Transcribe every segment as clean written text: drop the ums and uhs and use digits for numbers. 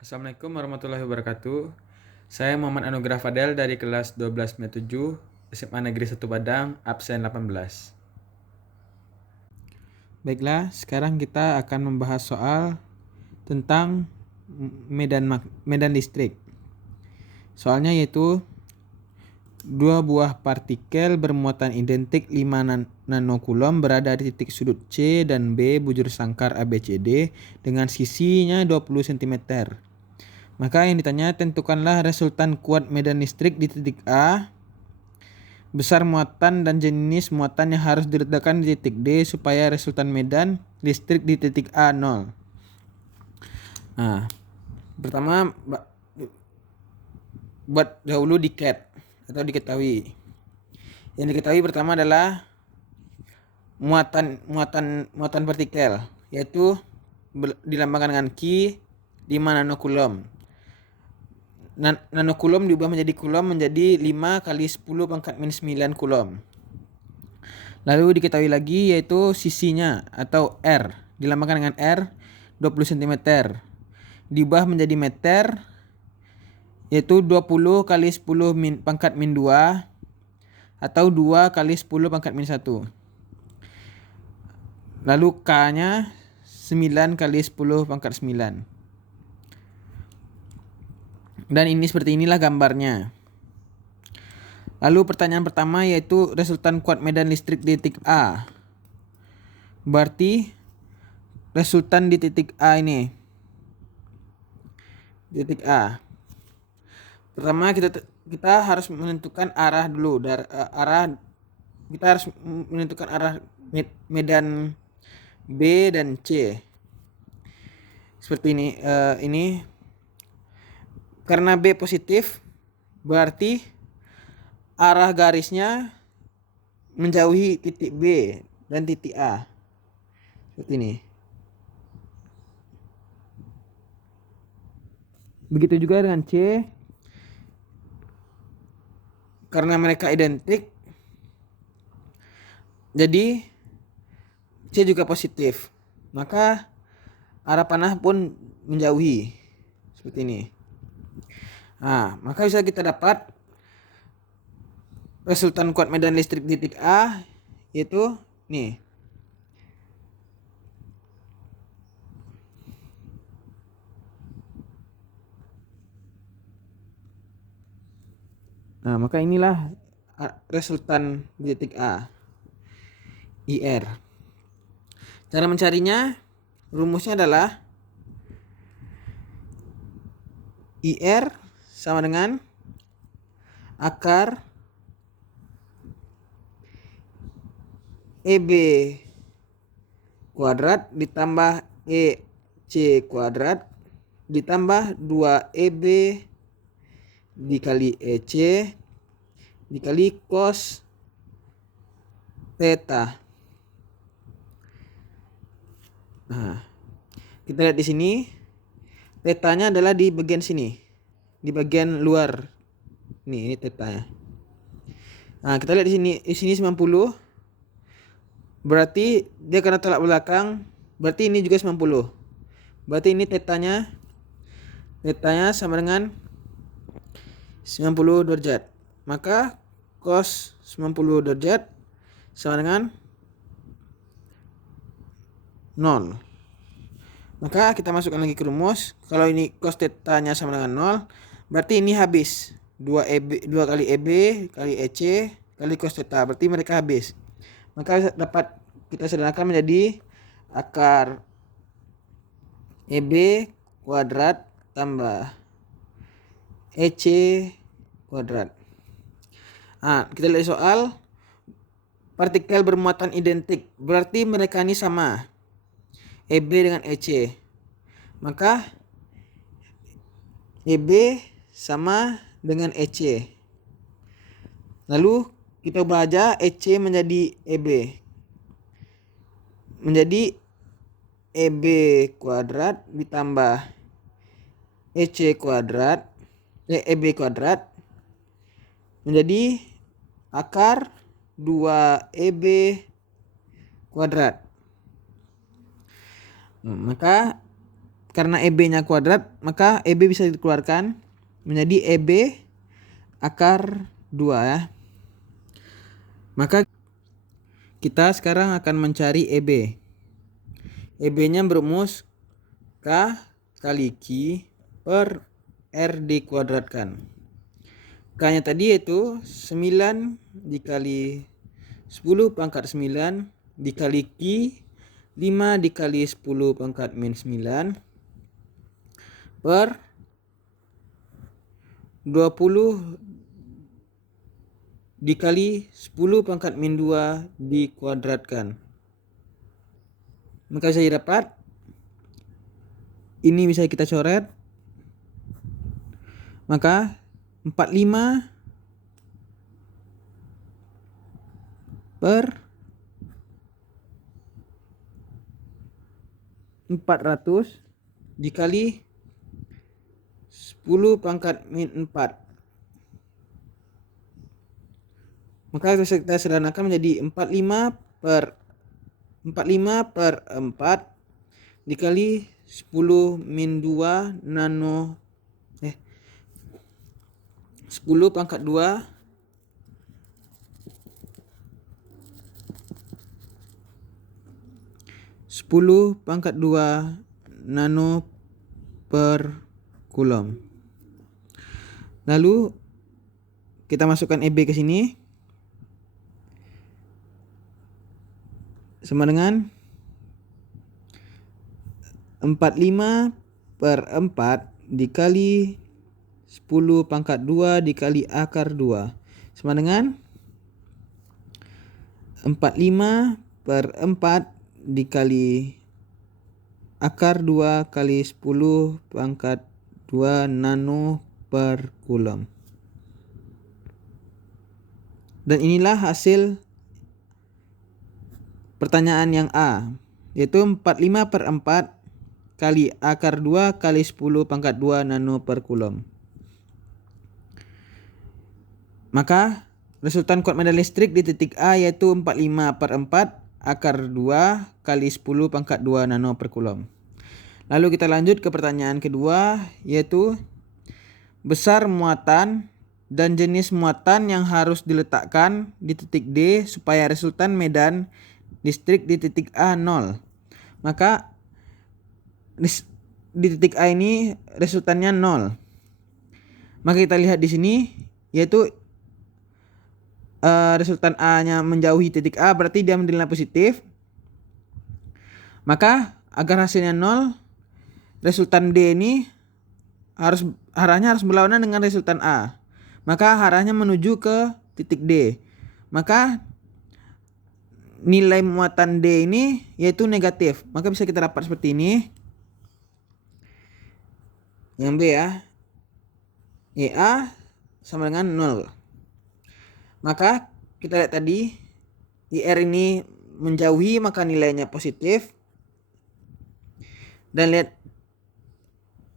Assalamualaikum warahmatullahi wabarakatuh. Saya Muhammad Anugrah Fadel dari kelas 12 SMA Negeri 1 Padang, absen 18. Baiklah, sekarang kita akan membahas soal tentang medan listrik. Soalnya yaitu dua buah partikel bermuatan identik 5 nanokulom berada di titik sudut C dan B bujur sangkar ABCD dengan sisinya 20 cm. Maka yang ditanya, tentukanlah resultan kuat medan listrik di titik A, besar muatan dan jenis muatan yang harus diletakkan di titik D supaya resultan medan listrik di titik A 0. Nah, pertama buat dahulu diketahui. Yang diketahui pertama adalah muatan partikel, yaitu dilambangkan dengan Q 5 nanokulom. Nanokulom diubah menjadi kulom menjadi 5 kali 10 pangkat minus 9 kulom. Lalu diketahui lagi yaitu sisinya atau R, dilambangkan dengan R 20 cm. Diubah menjadi meter yaitu 20 kali 10 pangkat min 2 atau 2 kali 10 pangkat min 1. Lalu K-nya 9 kali 10 pangkat 9. Dan ini seperti inilah gambarnya. Lalu pertanyaan pertama yaitu resultan kuat medan listrik di titik A. Berarti resultan di titik A ini. Titik A. Pertama kita harus menentukan arah dulu. Kita harus menentukan arah medan B dan C. Seperti ini. Ini karena B positif, berarti arah garisnya menjauhi titik B dan titik A. Seperti ini. Begitu juga dengan C. Karena mereka identik, jadi C juga positif. Maka arah panah pun menjauhi. Seperti ini. Nah, maka bisa kita dapat resultan kuat medan listrik di titik A yaitu nih. Nah, maka inilah resultan di titik A. IR. Cara mencarinya, rumusnya adalah IR sama dengan akar EB kuadrat ditambah EC kuadrat ditambah 2EB dikali EC dikali cos theta. Nah, kita lihat di sini tetanya adalah di bagian sini, di bagian luar. Ini tetanya. Nah, kita lihat di sini 90. Berarti dia karena tolak belakang, berarti ini juga 90. Berarti ini tetanya sama dengan 90 derajat. Maka cos 90 derajat sama dengan 0. Maka kita masukkan lagi ke rumus. Kalau ini cos tetanya sama dengan 0, berarti ini habis. 2 kali EB kali EC kali cos theta. Berarti mereka habis. Maka dapat kita sederhanakan menjadi akar EB kuadrat tambah EC kuadrat. Nah, kita lihat soal partikel bermuatan identik. Berarti mereka ini sama. EB dengan EC. Maka EB sama dengan EC. Lalu kita ubah aja EC menjadi EB. Menjadi EB kuadrat ditambah EC kuadrat EB kuadrat menjadi akar 2EB kuadrat. Maka karena EB-nya kuadrat, maka EB bisa dikeluarkan menjadi EB akar 2 ya. Maka kita sekarang akan mencari EB. EB-nya berumus K kali Q per R dikuadratkan. K-nya tadi yaitu 9 dikali 10 pangkat 9 dikali Q 5 dikali 10 pangkat min 9 per 20 dikali 10 pangkat min 2 dikuadratkan. Maka saya dapat ini bisa kita coret. Maka 45 per 400 dikali 10 pangkat min 4. Maka bisa kita sederhanakan menjadi 45 per 4 dikali 10 min 2 nano 10 pangkat 2 10 pangkat 2 nano per kulom. Lalu kita masukkan EB ke sini sama dengan 45 per 4 dikali 10 pangkat 2 dikali akar 2 sama dengan 45 per 4 dikali akar 2 kali 10 pangkat 2 nano per kulom. Dan inilah hasil pertanyaan yang A, yaitu 45 per 4 kali akar 2 kali 10 pangkat 2 nano per kulom. Maka resultan kuat medan listrik di titik A yaitu 45 per 4 akar 2 kali 10 pangkat 2 nano per kulom. Lalu kita lanjut ke pertanyaan kedua, yaitu besar muatan dan jenis muatan yang harus diletakkan di titik D supaya resultan medan listrik di titik A 0. Maka di titik A ini resultannya 0. Maka kita lihat di sini yaitu resultan A-nya menjauhi titik A, berarti dia menilai positif. Maka agar hasilnya 0, resultan D ini arahnya harus berlawanan dengan resultan A. Maka arahnya menuju ke titik D. Maka nilai muatan D ini yaitu negatif. Maka bisa kita dapat seperti ini. Yang B ya. YA sama dengan 0. Maka kita lihat tadi IR ini menjauhi maka nilainya positif. Dan lihat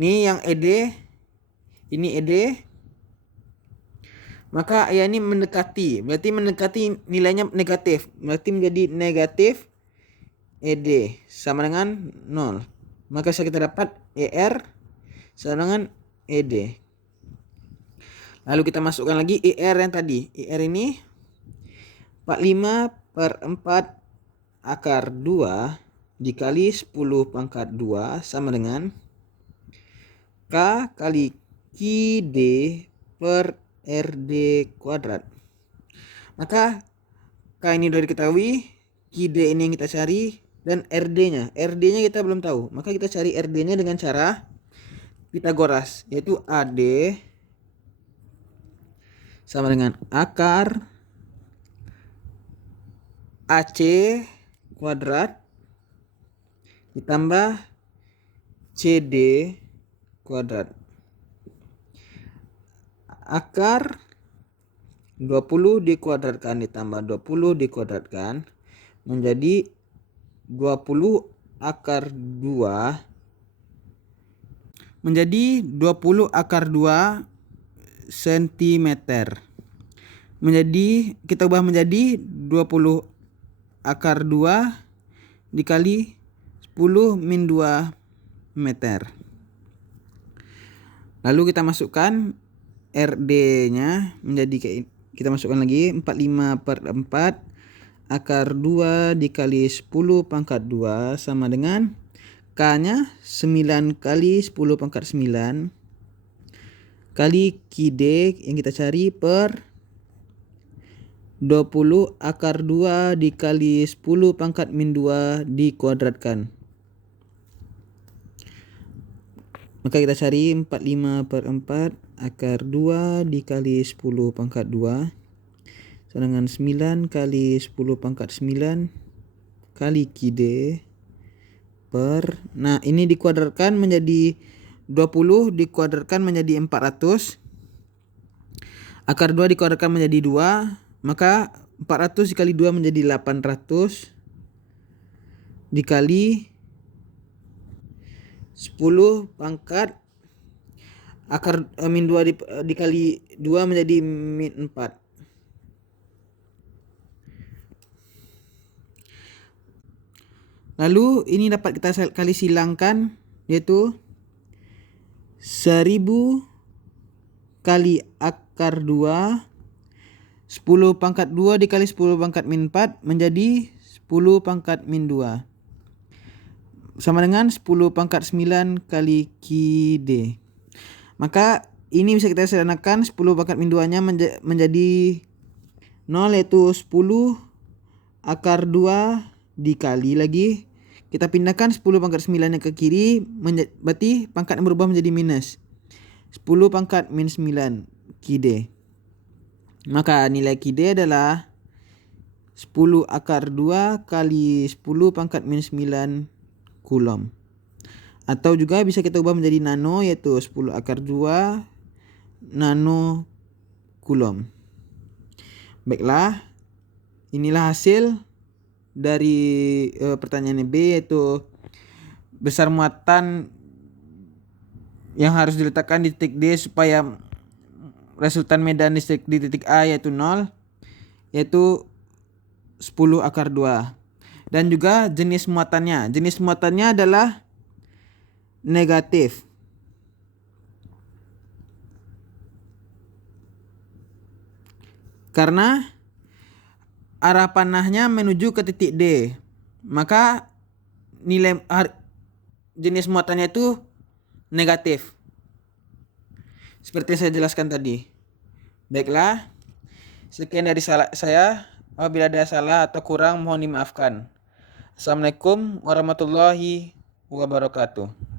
ini yang ED, ini ED. Maka ya ini mendekati, berarti mendekati nilainya negatif. Berarti menjadi negatif ED sama dengan 0. Maka bisa kita dapat ER sama dengan ED. Lalu kita masukkan lagi IR yang tadi. IR ini 45 per 4 akar 2 dikali 10 pangkat 2 sama dengan K kali QD per RD kuadrat. Maka K ini sudah diketahui, QD ini yang kita cari, dan RD-nya. RD-nya kita belum tahu. Maka kita cari RD-nya dengan cara Pitagoras, yaitu AD sama dengan akar AC kuadrat ditambah CD kuadrat. Akar 20 dikuadratkan ditambah 20 dikuadratkan menjadi 20 akar 2 menjadi 20 akar 2 cm. Menjadi kita ubah menjadi 20 akar 2 dikali 10 min 2 meter. Lalu kita masukkan RD-nya menjadi kita masukkan lagi 45/4 akar 2 dikali 10 pangkat 2 sama dengan K-nya 9 kali 10 pangkat 9 kali QD yang kita cari per 20 akar 2 dikali 10 pangkat min 2 dikuadratkan. Maka kita cari 45/4 akar 2 dikali 10 pangkat 2 sama dengan 9 kali 10 pangkat 9 kali QD per, nah ini dikuadratkan menjadi 20 dikuadratkan menjadi 400. Akar 2 dikuadratkan menjadi 2, maka 400 dikali 2 menjadi 800 dikali 10 pangkat akar min 2 dikali 2 menjadi min 4. Lalu ini dapat kita kali silangkan, yaitu 1000 kali akar 2 10 pangkat 2 dikali 10 pangkat min 4 menjadi 10 pangkat min 2 sama dengan 10 pangkat 9 kali QD. Maka ini bisa kita sederhanakan, 10 pangkat min 2 nya menjadi 0, yaitu 10 akar 2 dikali lagi kita pindahkan 10 pangkat 9 nya ke kiri, berarti pangkat yang berubah menjadi minus 10 pangkat min 9 QD. Maka nilai QD adalah 10 akar 2 kali 10 pangkat min 9 Coulomb. Atau juga bisa kita ubah menjadi nano, yaitu 10 akar 2 nano Coulomb. Baiklah, inilah hasil dari pertanyaan B, yaitu besar muatan yang harus diletakkan di titik D supaya resultan medan listrik di titik A yaitu 0, yaitu 10 akar 2. Dan juga jenis muatannya. Jenis muatannya adalah negatif. Karena arah panahnya menuju ke titik D, maka nilai jenis muatannya itu negatif. Seperti yang saya jelaskan tadi. Baiklah, sekian dari saya. Apabila ada salah atau kurang mohon dimaafkan. Assalamualaikum warahmatullahi wabarakatuh.